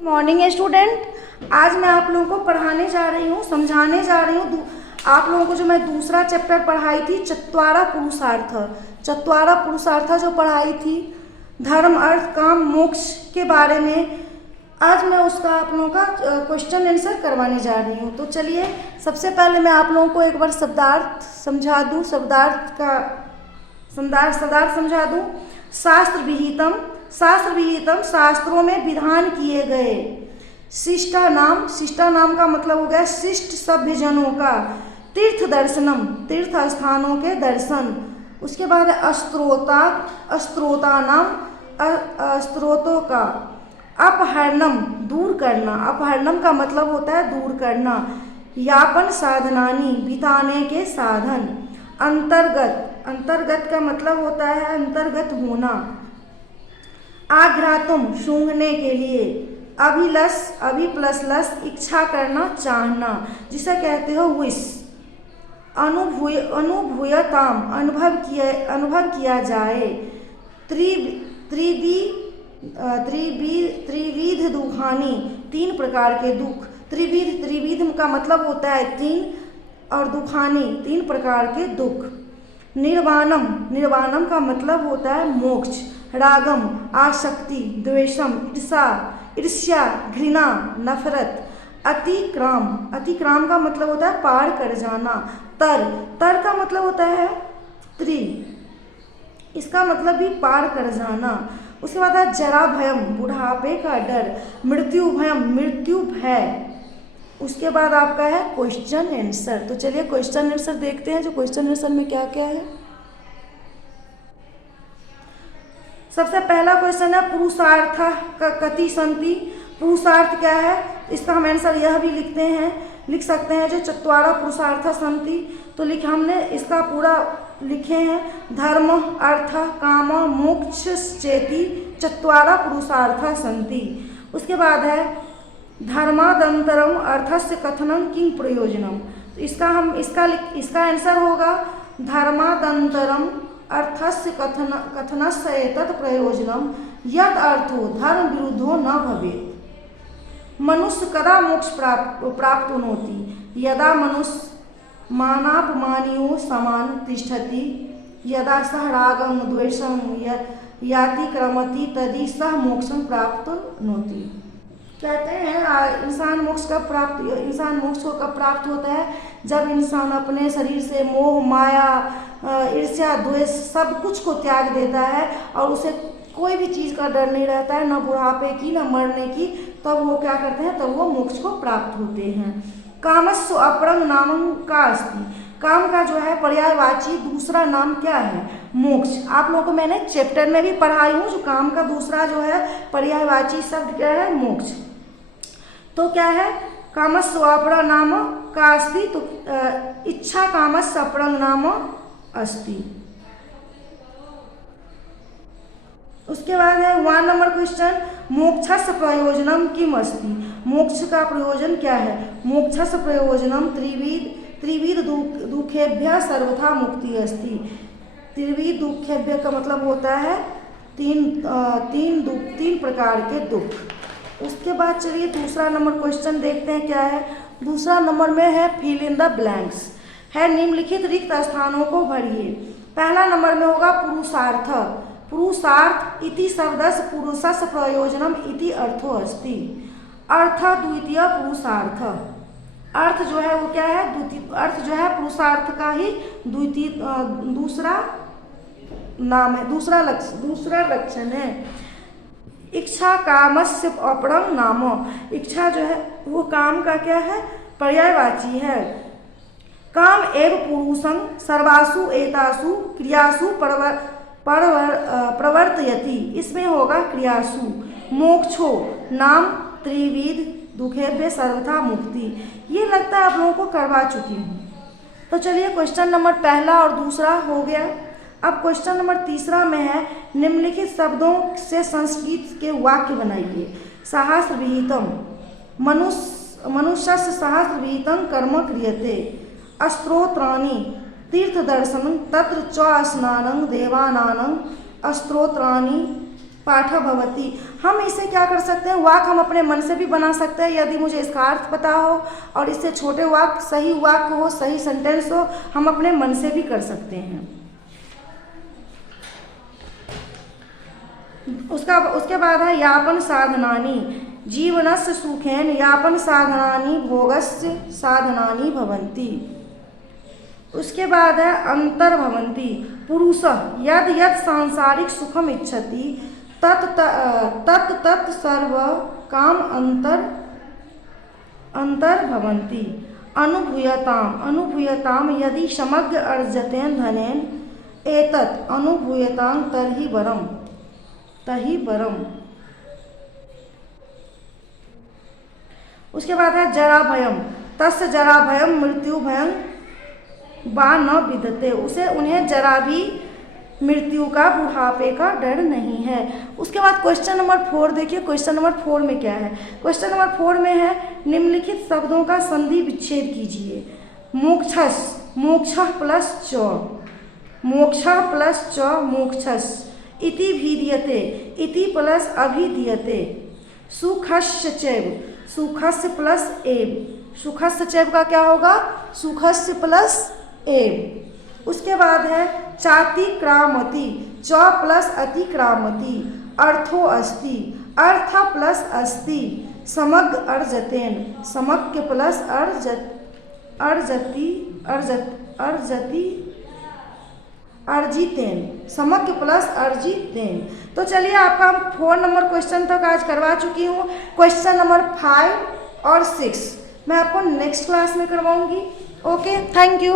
Morning student, आज मैं आप लोगों को पढ़ाने जा रही हूँ, समझाने जा रही हूँ। आप लोगों को जो मैं दूसरा चैप्टर पढ़ाई थी चत्वारा पुरुषार्थ जो पढ़ाई थी, धर्म अर्थ काम मोक्ष के बारे में, आज मैं उसका आप लोगों का क्वेश्चन आंसर करवाने जा रही हूँ। तो चलिए, सबसे पहले मैं आप लोगों को एक बार शब्दार्थ समझा दूँ, शब्दार्थ समझा दूँ। शास्त्र विहितम, शास्त्रों में विधान किए गए। शिष्टा नाम का मतलब हो गया शिष्ट सभ्य जनों का। तीर्थ दर्शनम, तीर्थ स्थानों के दर्शन। उसके बाद है अस्त्रोता नाम, स्त्रोतों का। अपहरणम, दूर करना। अपहरणम का मतलब होता है दूर करना। यापन साधनानी, बिताने के साधन। अंतर्गत का मतलब होता है अंतर्गत होना। आघ्रातुम, सूंघने के लिए। अभि प्लस लस, इच्छा करना, चाहना, जिसे कहते हो विश। अनुभूयताम, अनुभव किया जाए। त्रिविध दुखानी, तीन प्रकार के दुख। त्रिविध का मतलब होता है तीन, और दुखानी, तीन प्रकार के दुख। निर्वाणम का मतलब होता है मोक्ष। रागम, आसक्ति, द्वेषम, ईर्ष्या, घृणा, नफरत। अतिक्राम का मतलब होता है पार कर जाना। तर का मतलब होता है त्रि, इसका मतलब भी पार कर जाना। उसके बाद है जरा भयम, बुढ़ापे का डर। मृत्यु भयम, मृत्यु भय। उसके बाद आपका है क्वेश्चन आंसर। तो चलिए क्वेश्चन आंसर देखते हैं, जो क्वेश्चन आंसर में क्या क्या है। सबसे पहला क्वेश्चन है पुरुषार्थ कति संति। पुरुषार्थ क्या है, इसका हम आंसर यह भी लिख सकते हैं जो चत्वारा पुरुषार्थ संति। तो हमने इसका पूरा लिखे हैं। धर्म अर्थ काम मोक्ष चेति चत्वारा पुरुषार्थ संति। उसके बाद है धर्मादंतरम अर्थस्य कथनम किं प्रयोजनम। तो इसका आंसर होगा धर्मादंतरम अर्थस्य कथनस्य एतत् प्रयोजनम यत् अर्थो धर्म विरुद्धो न भवेत्। मनुष्य कदा मोक्ष प्राप्नोति, यदा मनुष्य मानापमानियों समान तिष्ठति, यदा सह रागम द्वेषम याति क्रमति तदि सह मोक्षं प्राप्नोति। कहते हैं इंसान मोक्ष को कब प्राप्त होता है, जब इंसान अपने शरीर से मोह माया ईर्ष्या द्वेष सब कुछ को त्याग देता है और उसे कोई भी चीज़ का डर नहीं रहता है, न बुढ़ापे की न मरने की। तब वो क्या करते हैं, तब वो मोक्ष को प्राप्त होते हैं। कामस्व अपरं नामं का अस्ति। काम का जो है पर्यायवाची दूसरा नाम क्या है, मोक्ष। आप लोगों को मैंने चैप्टर में भी पढ़ाई हूँ, जो काम का दूसरा जो है पर्यायवाची शब्द क्या है, मोक्ष। तो क्या है, कामस्व अपरं नाम का अस्ति। तो इच्छा कामस्य अपरं नाम अस्ति। उसके बाद है 1 नंबर क्वेश्चन, मोक्षस्य प्रयोजनम किम अस्ति। मोक्ष का प्रयोजन क्या है। मोक्षस्य प्रयोजनम त्रिविध दुखेभ्यः सर्वथा मुक्ति अस्ति। त्रिविध दुखेभ्यः का मतलब होता है तीन प्रकार के दुख। उसके बाद चलिए दूसरा नंबर क्वेश्चन देखते हैं क्या है। दूसरा नंबर में है फिल इन द ब्लैंक्स, है निम्नलिखित रिक्त स्थानों को भरिए। पहला नंबर में होगा पुरुषार्थ इति शब्दस्य पुरुषस्य प्रयोजनम इति अर्थो अस्ति। अर्थ द्वितीय पुरुषार्थ। अर्थ जो है वो क्या है, अर्थ जो है पुरुषार्थ का ही दूसरा नाम है, दूसरा लक्षण है। इच्छा कामस्य अपरं नाम। इच्छा जो है वो काम का क्या है, पर्यायवाची है। काम एव पुरुषं सर्वासु एतासु क्रियासु प्रवर्तयति, इसमें होगा क्रियासु। मोक्षो नाम त्रिविध दुखेभ्य सर्वथा मुक्ति। ये लगता है आप लोगों को करवा चुकी हूँ। तो चलिए क्वेश्चन नंबर पहला और दूसरा हो गया। अब क्वेश्चन नंबर तीसरा में है निम्नलिखित शब्दों से संस्कृत के वाक्य बनाइए। सहस्र विहितम, मनुष्यस्य सहस्र विहितं कर्म क्रियते। अस्त्रोत्राणि तीर्थ दर्शनं तत्र च स्नानं देवानां अस्त्रोत्राणि पाठ भवति। हम इसे क्या कर सकते हैं, वाक्य हम अपने मन से भी बना सकते हैं यदि मुझे इसका अर्थ पता हो और इससे छोटे वाक्य, सही वाक्य हो, सही सेंटेंस हो, हम अपने मन से भी कर सकते हैं। उसके बाद है यापन साधनानि, जीवनस्य सुखेन यापन साधनानि भोगस्य साधनानि भवन्ति। उसके बाद है अंतर्भवन्ति, पुरुषः यद यद सांसारिक सुखम इच्छति तत् सर्व काम अंतर्भवन्ति। अनुभूयताम यदि समग्र अर्जतेन धनेन एतत् अनुभूयतां तर्हि वरम। उसके बाद है जरा भयम, तस्य जरा भयम मृत्यु भयं वा न विद्यते। उन्हें जरा भी मृत्यु का, बुढ़ापे का डर नहीं है। उसके बाद क्वेश्चन नंबर 4 देखिए, क्वेश्चन नंबर 4 में क्या है। क्वेश्चन नंबर 4 में है निम्नलिखित शब्दों का संधि विच्छेद कीजिए। मोक्षस, मोक्षः प्लस च, मोक्षः प्लस च मोक्षस, इति भीद्यते, इति प्लस अभिधीयते। सुखस्य चैव, सुखस्य प्लस एव, सुखस्य चैव का क्या होगा, सुखस्य प्लस एव। उसके बाद है चातिक्रामति, च प्लस अतिक्रामति, अर्थो अस्ति, अर्थ प्लस अस्ति, समग्र अर्जतेन, समग्र प्लस अर्जितेन, समग्र प्लस अर्जितेन। तो चलिए आपका 4 नंबर क्वेश्चन तक आज करवा चुकी हूँ। क्वेश्चन नंबर 5 और 6 मैं आपको नेक्स्ट क्लास में करवाऊंगी। Okay, thank you.